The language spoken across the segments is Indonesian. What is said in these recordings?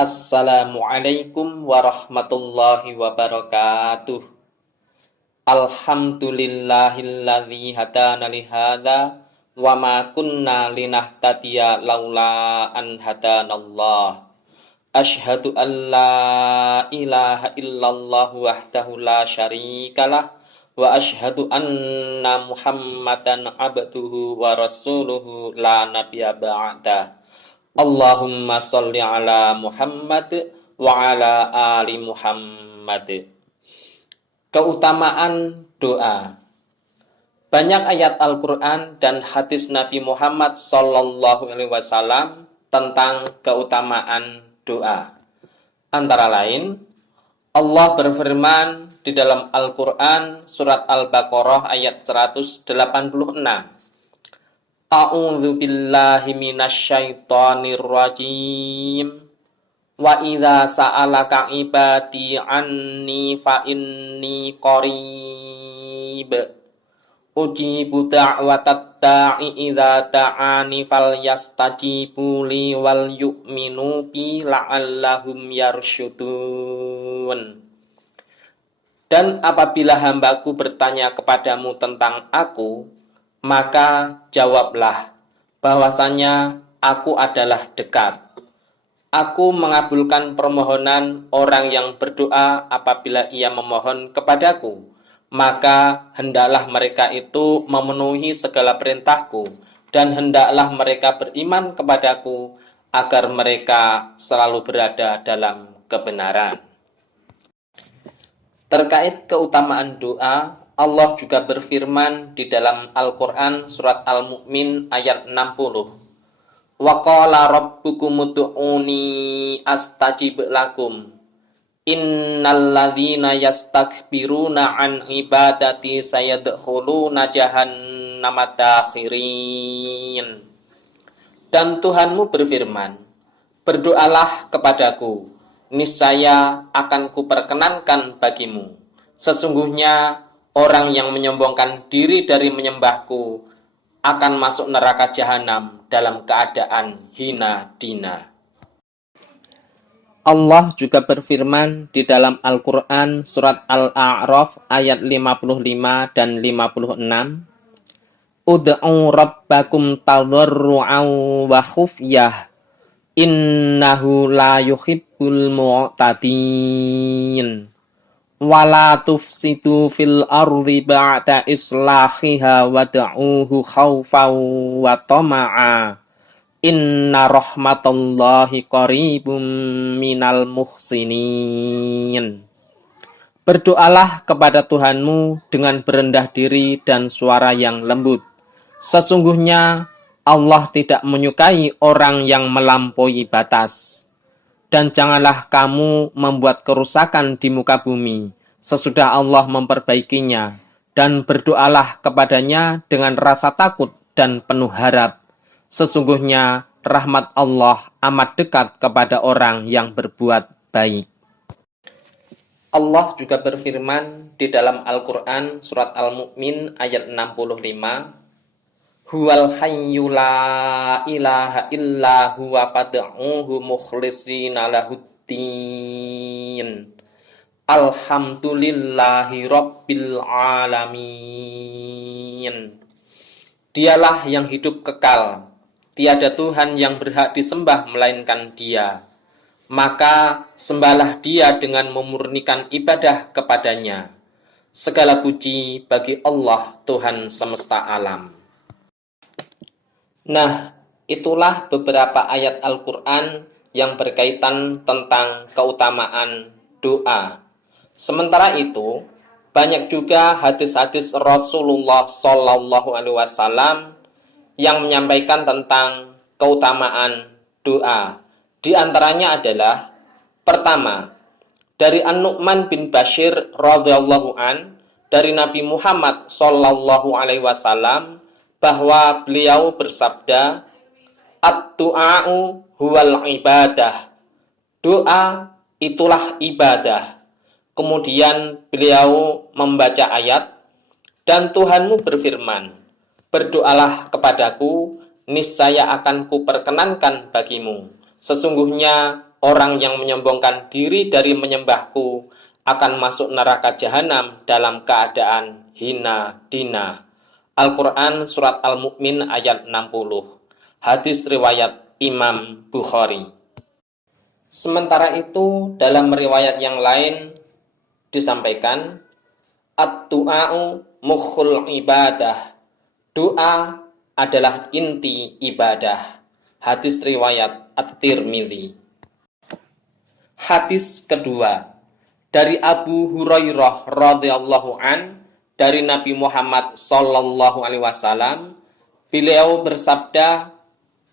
Assalamualaikum warahmatullahi wabarakatuh. Alhamdulillahilladzi hadana li hadza wa ma kunna linahtadiya laula an hadanallah. Asyhadu an la ilaha illallah wahdahu la syarikalah wa asyhadu anna Muhammadan abduhu wa rasuluhu la nabiyya ba'dah. Allahumma sholli ala Muhammad wa ala ali Muhammad. Keutamaan doa. Banyak ayat Al-Quran dan hadis Nabi Muhammad Sallallahu Alaihi Wasallam tentang keutamaan doa. Antara lain, Allah berfirman di dalam Al-Quran surat Al-Baqarah ayat 186. A'udzu billahi minasyaitonir rajim. Wa idza sa'alaka ibadi anni fa inni qarib. Ujibu da'watat da'i idza da'ani falyastajibu li wal yu'minu bi la'allahum yarsyudun. Dan apabila hambaku bertanya kepadamu tentang aku, maka jawablah bahwasanya aku adalah dekat. Aku mengabulkan permohonan orang yang berdoa apabila ia memohon kepadaku. Maka hendaklah mereka itu memenuhi segala perintahku, dan hendaklah mereka beriman kepadaku agar mereka selalu berada dalam kebenaran. Terkait keutamaan doa, Allah juga berfirman di dalam Al-Quran surat Al-Mu'min ayat 60. Wa qala rabbukum ud'uni astajib lakum. Innal ladzina yastakbiruna an ibadati sayadkhuluna jahannama dakhirin. Dan Tuhanmu berfirman, berdoalah kepadaku, niscaya akan kuperkenankan bagimu. Sesungguhnya orang yang menyombongkan diri dari menyembahku akan masuk neraka jahanam dalam keadaan hina dina. Allah juga berfirman di dalam Al-Quran surat Al-A'raf ayat 55 dan 56. Ud'u rabbakum tadarru'an wa khufyah. Innahu la yuhibbul mu'tadin. Wala tufsidu fil ardi ba'da islahiha wad'uhu khawfan wa tama'a. Inna rahmatallahi qaribum minal muhsinin. Berdoalah kepada Tuhanmu dengan berendah diri dan suara yang lembut. Sesungguhnya Allah tidak menyukai orang yang melampaui batas. Dan janganlah kamu membuat kerusakan di muka bumi sesudah Allah memperbaikinya. Dan berdoalah kepadanya dengan rasa takut dan penuh harap. Sesungguhnya rahmat Allah amat dekat kepada orang yang berbuat baik. Allah juga berfirman di dalam Al-Quran surat Al-Mu'min ayat 65. Huwal hayyu la ilaha illa huwa fad'uhu mukhlishina lahuddin. Alhamdulillahi rabbil alamin. Dialah yang hidup kekal. Tiada Tuhan yang berhak disembah melainkan Dia. Maka sembahlah Dia dengan memurnikan ibadah kepadanya. Segala puji bagi Allah Tuhan semesta alam. Nah, itulah beberapa ayat Al-Quran yang berkaitan tentang keutamaan doa. Sementara itu, banyak juga hadis-hadis Rasulullah Shallallahu Alaihi Wasallam yang menyampaikan tentang keutamaan doa. Di antaranya adalah, pertama, dari An-Nu'man bin Bashir radhiyallahu an dari Nabi Muhammad Shallallahu Alaihi Wasallam bahwa beliau bersabda, "Ad-du'a'u huwal ibadah." Doa itulah ibadah. Kemudian beliau membaca ayat, dan Tuhanmu berfirman, berdoalah kepadaku, niscaya akan kuperkenankan bagimu. Sesungguhnya orang yang menyombongkan diri dari menyembahku akan masuk neraka jahanam dalam keadaan hina dina. Al-Quran Surat Al-Mu'min ayat 60. Hadis riwayat Imam Bukhari. Sementara itu, dalam riwayat yang lain disampaikan, Ad-du'a'u mukhul ibadah. Doa adalah inti ibadah. Hadis riwayat At-Tirmidzi. Hadis kedua dari Abu Hurairah radhiyallahu an, dari Nabi Muhammad sallallahu alaihi wasallam, beliau bersabda,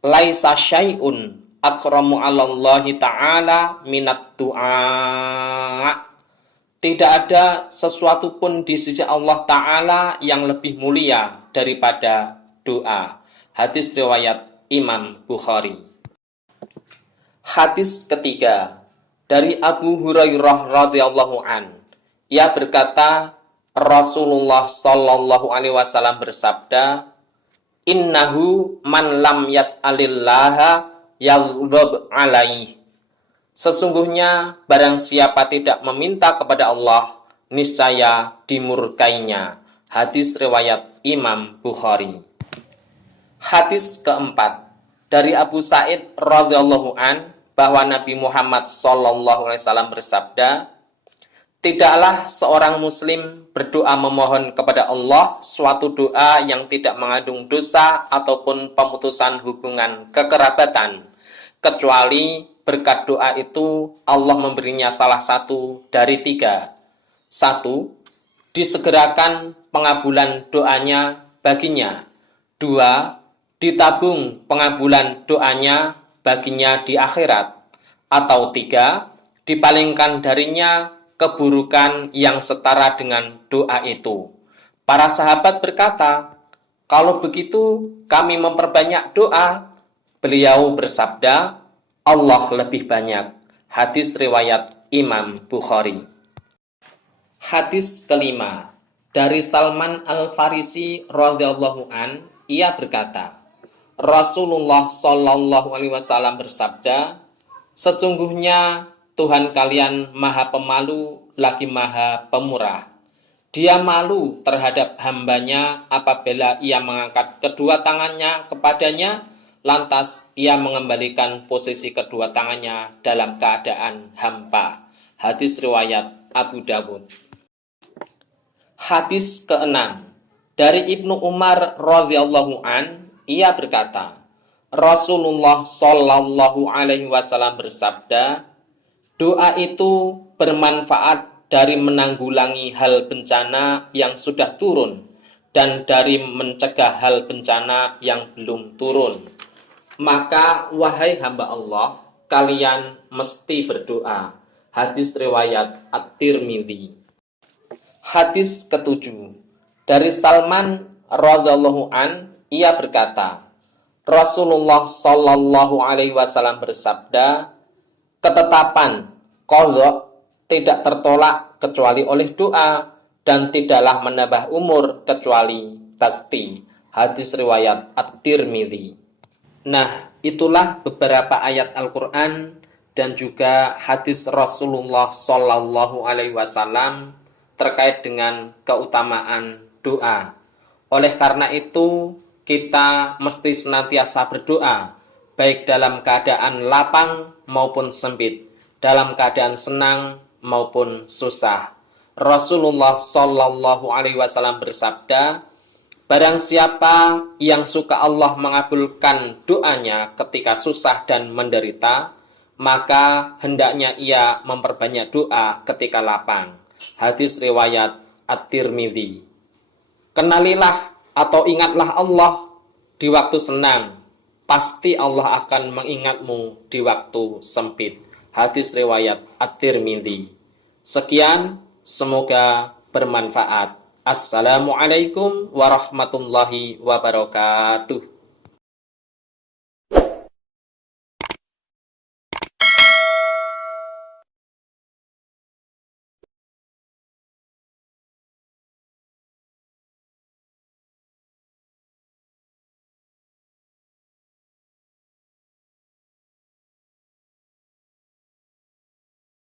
laisa syai'un akramu 'alallahi ta'ala minat du'a. Tidak ada sesuatu pun di sisi Allah Ta'ala yang lebih mulia daripada doa. Hadis riwayat Imam Bukhari. Hadis ketiga dari Abu Hurairah radhiyallahu an. Ia berkata, Rasulullah sallallahu alaihi wasallam bersabda, innahu man lam yas'alillaha yaghdab alaih. Sesungguhnya barang siapa tidak meminta kepada Allah, niscaya dimurkainya. Hadis riwayat Imam Bukhari. Hadis keempat dari Abu Sa'id radhiyallahu an, bahwa Nabi Muhammad sallallahu alaihi wasallam bersabda, tidaklah seorang muslim berdoa memohon kepada Allah suatu doa yang tidak mengandung dosa ataupun pemutusan hubungan kekerabatan, kecuali berkat doa itu Allah memberinya salah satu dari tiga. Satu, disegerakan pengabulan doanya baginya. Dua, ditabung pengabulan doanya baginya di akhirat. Atau tiga, dipalingkan darinya keburukan yang setara dengan doa itu. Para sahabat berkata, kalau begitu kami memperbanyak doa. Beliau bersabda, Allah lebih banyak. Hadis riwayat Imam Bukhari. Hadis kelima dari Salman Al-Farisi radhiyallahu an, ia berkata, Rasulullah sallallahu alaihi wasallam bersabda, sesungguhnya Tuhan kalian maha pemalu lagi maha pemurah. Dia malu terhadap hambanya apabila ia mengangkat kedua tangannya kepadanya, lantas ia mengembalikan posisi kedua tangannya dalam keadaan hampa. Hadis riwayat Abu Dawud. Hadis keenam dari Ibnu Umar radhiyallahu an, ia berkata, Rasulullah sallallahu alaihi wasallam bersabda, doa itu bermanfaat dari menanggulangi hal bencana yang sudah turun dan dari mencegah hal bencana yang belum turun. Maka wahai hamba Allah, kalian mesti berdoa. Hadis riwayat At-Tirmidzi. Hadis ketujuh dari Salman radhiyallahu an, ia berkata, Rasulullah sallallahu alaihi wasallam bersabda, ketetapan qadha tidak tertolak kecuali oleh doa dan tidaklah menambah umur kecuali bakti. Hadis riwayat At-Tirmidzi. Nah, itulah beberapa ayat Al-Quran dan juga hadis Rasulullah sallallahu alaihi wasallam terkait dengan keutamaan doa. Oleh karena itu, kita mesti senantiasa berdoa, baik dalam keadaan lapang maupun sempit, dalam keadaan senang maupun susah. Rasulullah sallallahu alaihi wasallam bersabda, barang siapa yang suka Allah mengabulkan doanya ketika susah dan menderita, maka hendaknya ia memperbanyak doa ketika lapang. Hadis riwayat At-Tirmidzi. Kenalilah atau ingatlah Allah di waktu senang, pasti Allah akan mengingatmu di waktu sempit. Hadis riwayat At-Tirmidzi. Sekian, semoga bermanfaat. Assalamualaikum warahmatullahi wabarakatuh.